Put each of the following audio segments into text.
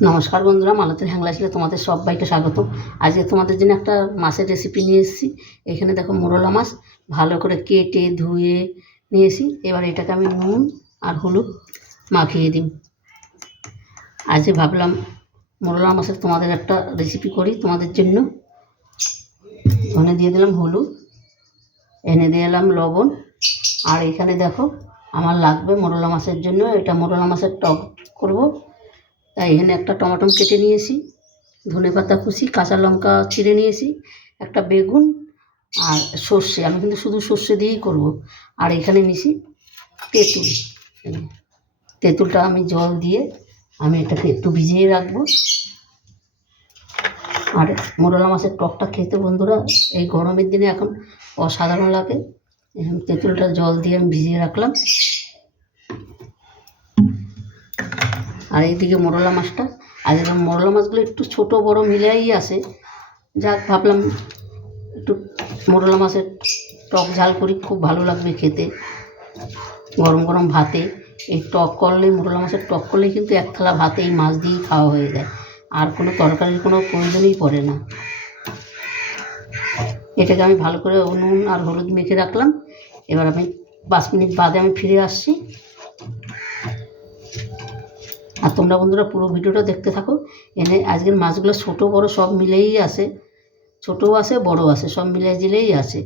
নমস্কার বন্ধুরা, মালতীর হ্যাংলাসিলে তোমাদের সবাইকে স্বাগত। আজকে তোমাদের জন্য একটা মাছের রেসিপি নিয়ে এসেছি। এখানে দেখো মোরলা মাছ ভালো করে কেটে ধুয়ে নিয়েছি। এবার এটাকে আমি নুন আর হলুদ মাখিয়ে দিই। আজকে ভাবলাম মোরলা মাছের তোমাদের একটা রেসিপি করি তোমাদের জন্য। ধনে দিয়ে দিলাম হলুদ, এনে দিয়ে এলাম লবণ। আর এখানে দেখো আমার লাগবে মোরলা মাছের জন্য, এটা মোরলা মাছের টক করব। তাই এখানে একটা টমেটো কেটে নিয়েছি, ধনেপাতা কুচি, কাঁচা লঙ্কা ছিঁড়ে নিয়েছি, একটা বেগুন আর সর্ষে। আমি কিন্তু শুধু সর্ষে দিয়েই করব। আর এখানে নিয়েছি তেঁতুল। তেঁতুলটা আমি জল দিয়ে আমি এটাকে একটু ভিজিয়ে রাখবো। আর মোরলা মাছের টকটা খেতে বন্ধুরা এই গরমের দিনে এখন অসাধারণ লাগে। তেঁতুলটা জল দিয়ে আমি ভিজিয়ে রাখলাম। আর এইদিকে মোরলা মাছটা, আর এরকম মোরলা মাছগুলো একটু ছোটো বড় মিলাই আসে। যাক ভাবলাম একটু মোরলা মাছের টক ঝাল করি, খুব ভালো লাগবে খেতে গরম গরম ভাতে। এই টক করলে, মোরলা মাছের টক করলে কিন্তু এক থালা ভাতে এই মাছ দিয়েই খাওয়া হয়ে যায়, আর কোনো তরকারির কোনো প্রয়োজনই পড়ে না। এটাকে আমি ভালো করে নুন আর হলুদ মেখে রাখলাম। এবার আমি 5 মিনিট বাদে আমি ফিরে আসছি। আর তোমরা বন্ধুরা পুরো ভিডিওটা দেখতে থাকো। আজকের মাছগুলো ছোটো বড় সব মিলেই আসে, ছোটও আসে বড়ও আসে, সব মিলে জিলেই আসে।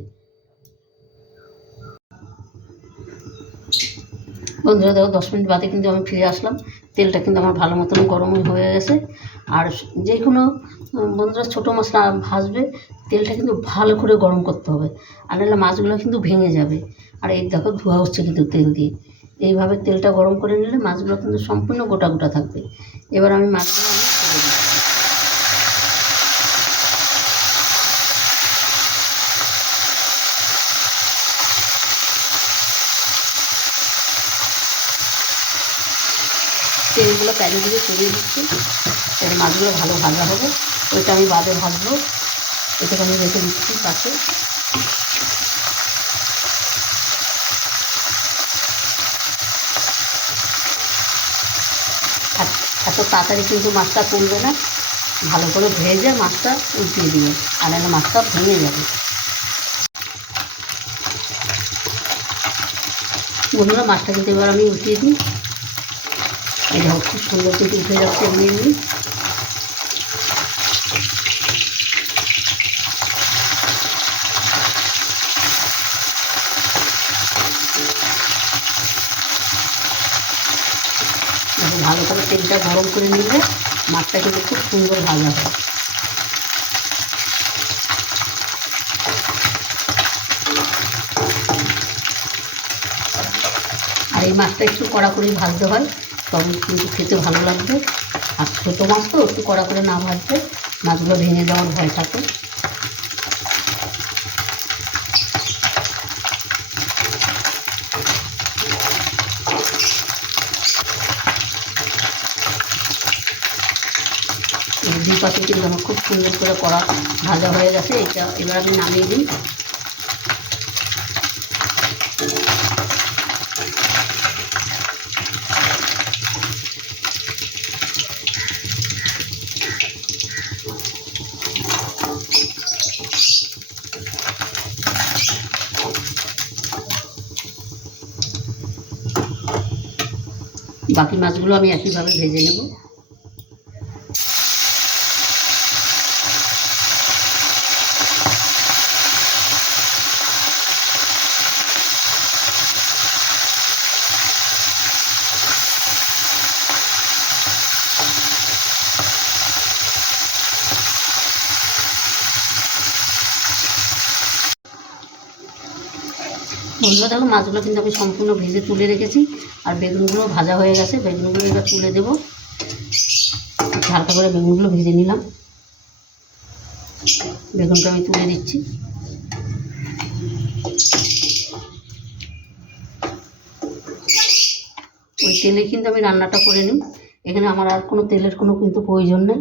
বন্ধুরা দেখো 10 মিনিট বাদে কিন্তু আমি ফিরে আসলাম। তেলটা কিন্তু আমার ভালো মতন গরমই হয়ে গেছে। আর যে কোনো বন্ধুরা ছোটো মাছ ভাজবে, তেলটা কিন্তু ভালো করে গরম করতে হবে, আর নাহলে মাছগুলো কিন্তু ভেঙে যাবে। আর এই দেখো ধোয়া হচ্ছে কিন্তু তেল দিয়ে। এইভাবে তেলটা গরম করে নিলে মাছগুলো কিন্তু সম্পূর্ণ গোটা গোটা থাকবে। এবার আমি মাছগুলো ছেড়ে দিচ্ছি। তেলগুলো প্যানে দিয়ে ছড়িয়ে দিচ্ছি। এবার মাছগুলো ভালো ভাজা হবে, ওইটা আমি বাদে ভাজবো। এটাকে আমি রেখে দিচ্ছি পাশে। এত তাড়াতাড়ি কিন্তু মাছটা তুলবে না, ভালো করে ভেজে মাছটা উল্টিয়ে দিবে, আর নাহলে মাছটা ভেঙে যাবে। বন্ধুরা মাছটা কিন্তু এবার আমি উল্টিয়ে দিই। এই দেখো খুব সুন্দর কিন্তু উঠে যাচ্ছে এমনি এমনি। ভালো করে তেলটা গরম করে নিলে মাছটা কিন্তু খুব সুন্দর ভাজা হয়। আর এই মাছটা একটু কড়া করে ভাজতে হয়, তবে কিন্তু খেতে ভালো লাগবে। আর ছোটো মাছ তো একটু কড়া করে না ভাজলে মাছগুলো ভেঙে যাওয়ার ভয় থাকে। দুই পাশে কিন্তু আমার খুব সুন্দর করে কড়া ভাজা হয়ে গেছে। এটা এবার আমি নামিয়ে দিই। বাকি মাছগুলো আমি একইভাবে ভেজে নেব। বন্ধুরা দেখো মাছগুলো কিন্তু আমি সম্পূর্ণ ভেজে তুলে রেখেছি, আর বেগুনগুলো ভাজা হয়ে গেছে। বেগুনগুলো এবার তুলে দেবো। হালকা করে বেগুনগুলো ভেজে নিলাম, বেগুনটা আমি তুলে দিচ্ছি। ওই তেলে কিন্তু আমি রান্নাটা করে নিই। এখানে আমার আর কোনো তেলের কোনো কিন্তু প্রয়োজন নেই।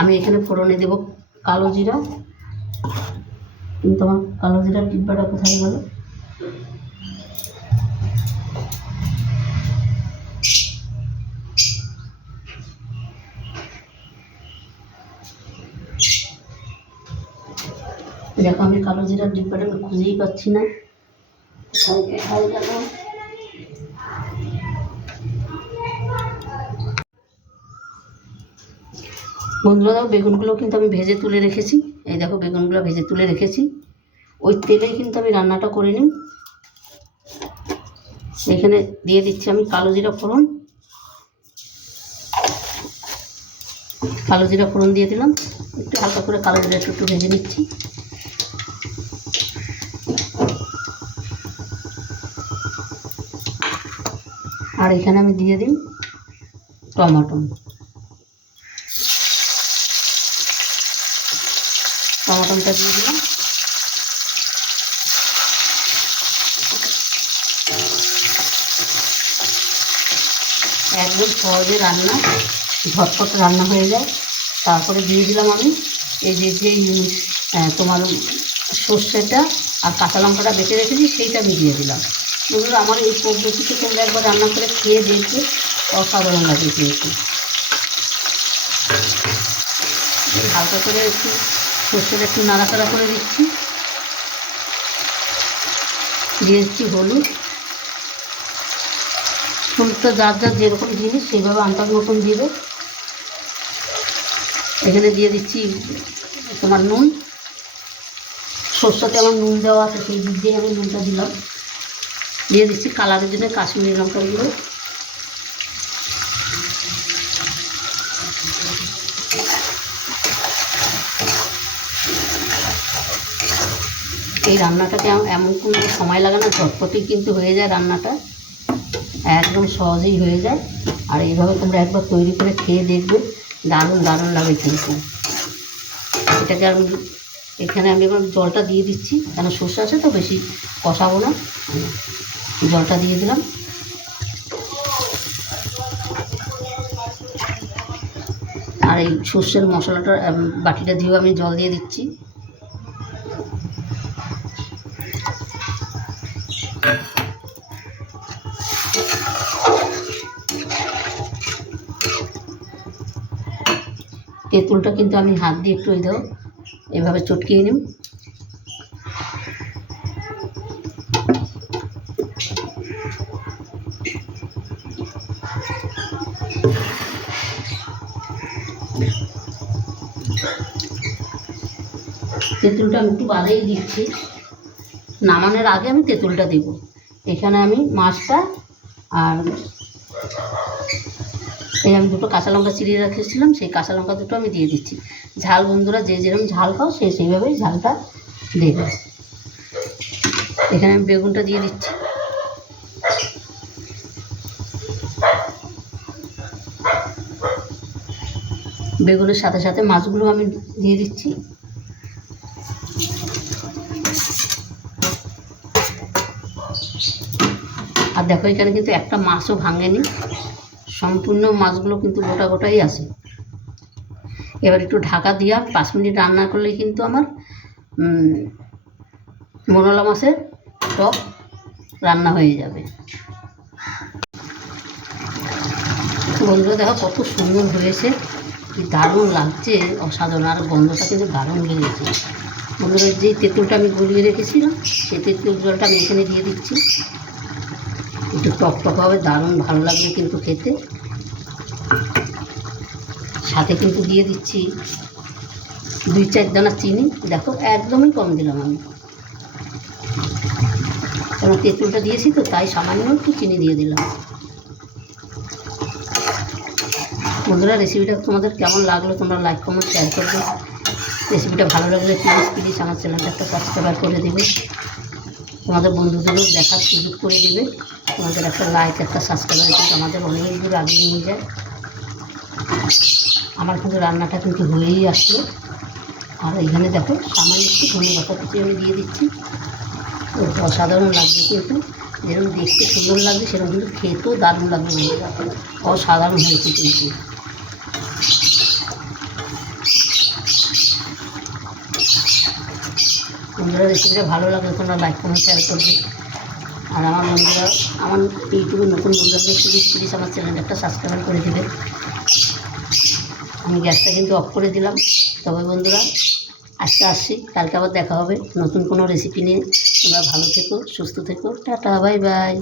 আমি এখানে ফোড়নে দেব কালো জিরা। কিন্তু আমার কালো জিরার ডিব্বাটা কোথায় গেল? দেখো আমি কালো জিরার ডিব্বাটা আমি খুঁজেই পাচ্ছি না, কোথায় গেল। বন্ধুরা দেখো বেগুনগুলো কিন্তু আমি ভেজে তুলে রেখেছি, এই দেখো বেগুনগুলো ভেজে তুলে রেখেছি। ওই তেলেই কিন্তু আমি রান্নাটা করে নিই। এখানে দিয়ে দিচ্ছি আমি কালো জিরা ফোড়ন, কালো জিরা ফোড়ন দিয়ে দিলাম। একটু হালকা করে কালো জিরা একটু ভেজে নিচ্ছি। আর এখানে আমি দিয়ে দিই টমেটো, টমেটোটা দিয়ে দিলাম। একদম সহজে রান্না, ঝটপট রান্না হয়ে যায়। তারপরে দিয়ে দিলাম আমি এই যে তোমার সর্ষেটা আর কাঁচা লঙ্কাটা বেটে রেখেছি, সেইটা আমি দিয়ে দিলাম। বন্ধুরা আমার এই পদ্ধতিতে তোমরা একবার রান্না করে খেয়ে দেখবে, অসাধারণ লাগে কিন্তু। হালকা করে একটু সর্ষেটা একটু নাড়াচাড়া করে দিচ্ছি। দিয়ে দিচ্ছি হলুদ। হলুদটা যার যার যেরকম জিনিস সেইভাবে আন্দাজ মতন দিবে। এখানে দিয়ে দিচ্ছি তোমার নুন, সর্ষেতে আমার নুন দেওয়া আছে, সেই দিক দিয়ে আমি নুনটা দিলাম। দিয়ে দিচ্ছি কালারের জন্য কাশ্মীরি লঙ্কার গুঁড়ো। এই রান্নাটাকে এমন কোনো সময় লাগে না, ঝটপটেই কিন্তু হয়ে যায় রান্নাটা, একদম সহজেই হয়ে যায়। আর এইভাবে তোমরা একবার তৈরি করে খেয়ে দেখবে, দারুণ দারুণ লাগে কিন্তু। এটাকে এখানে আমি এবার জলটা দিয়ে দিচ্ছি, কেন সর্ষে আছে তো বেশি কষাবো না, জলটা দিয়ে দিলাম। আর এই সর্ষের মশলাটা বাটিটা দিয়েও আমি জল দিয়ে দিচ্ছি। তেঁতুলটা কিন্তু আমি হাত দিয়ে একটু এভাবে চটকিয়ে নিই। তেঁতুলটা আমি একটু বাদেই দিচ্ছি, নামানোর আগে আমি তেঁতুলটা দেব। এখানে আমি মাছটা আর এই আমি দুটো কাঁচা লঙ্কা চিরিয়ে রেখেছিলাম, সেই কাঁচা লঙ্কা দুটো আমি দিয়ে দিচ্ছি। ঝাল বন্ধুরা যে যেরকম ঝাল খাও সেইভাবেই ঝালটা দেবে। এখানে আমি বেগুনটা দিয়ে দিচ্ছি। বেগুনের সাথে সাথে মাছগুলো আমি দিয়ে দিচ্ছি। আর দেখো এখানে কিন্তু একটা মাছও ভাঙেনি, সম্পূর্ণ মাছগুলো কিন্তু গোটা গোটাই আছে। এবার একটু ঢাকা দিয়ে 5 মিনিট রান্না করলেই কিন্তু আমার মোরলা মাছের টক রান্না হয়ে যাবে। বন্ধুরা দেখো কত সুন্দর হয়েছে, কি দারুণ লাগছে, অসাধারণ। আর গন্ধটা কিন্তু দারুণ লেগেছে। বন্ধুরা যেই তেঁতুলটা আমি গলিয়ে রেখেছিলাম, সেই তেঁতুল জলটা আমি এখানে দিয়ে দিচ্ছি। একটু টকটক হবে, দারুণ ভালো লাগবে কিন্তু খেতে। সাথে কিন্তু দিয়ে দিচ্ছি 2-4 দানা চিনি। দেখো একদমই কম দিলাম আমি, কেন তেঁতুলটা দিয়েছি তো, তাই সামান্য একটু চিনি দিয়ে দিলাম। বন্ধুরা রেসিপিটা তোমাদের কেমন লাগলো তোমরা লাইক কমেন্ট শেয়ার করবে। রেসিপিটা ভালো লাগলে প্লিজ আমার চ্যানেলটা একটা সাবস্ক্রাইব করে দেবে, তোমাদের বন্ধুদেরও দেখার সুযোগ করে দেবে। তোমাদের একটা লাইক একটা সাবস্ক্রাইব কিন্তু আমাদের অনেক দূর আগে নিয়ে যায়। আমার কিন্তু রান্নাটা কিন্তু হয়েই আসলো। আর এখানে দেখো সামান্য একটু ধনেপাতা কুচি আমি দিয়ে দিচ্ছি। অসাধারণ লাগবে কিন্তু, যেরকম দেখতে সুন্দর লাগবে সেরকম কিন্তু খেতেও দারুণ লাগবে। বন্ধুরা অসাধারণ হয়েছে কিন্তু। বন্ধুরা রেসিপিটা ভালো লাগলে তোমরা লাইক কমেন্ট শেয়ার করবে। আর আমার বন্ধুরা, আমার ইউটিউবে নতুন বন্ধুদেরকে প্লিজ আমার চ্যানেলটা একটা সাবস্ক্রাইব করে দেবে। আমি গ্যাসটা কিন্তু অফ করে দিলাম। তবে বন্ধুরা আজকে আসছি, কালকে আবার দেখা হবে নতুন কোনো রেসিপি নিয়ে। তোমরা ভালো থেকো, সুস্থ থেকো, টাটা, বাই বাই।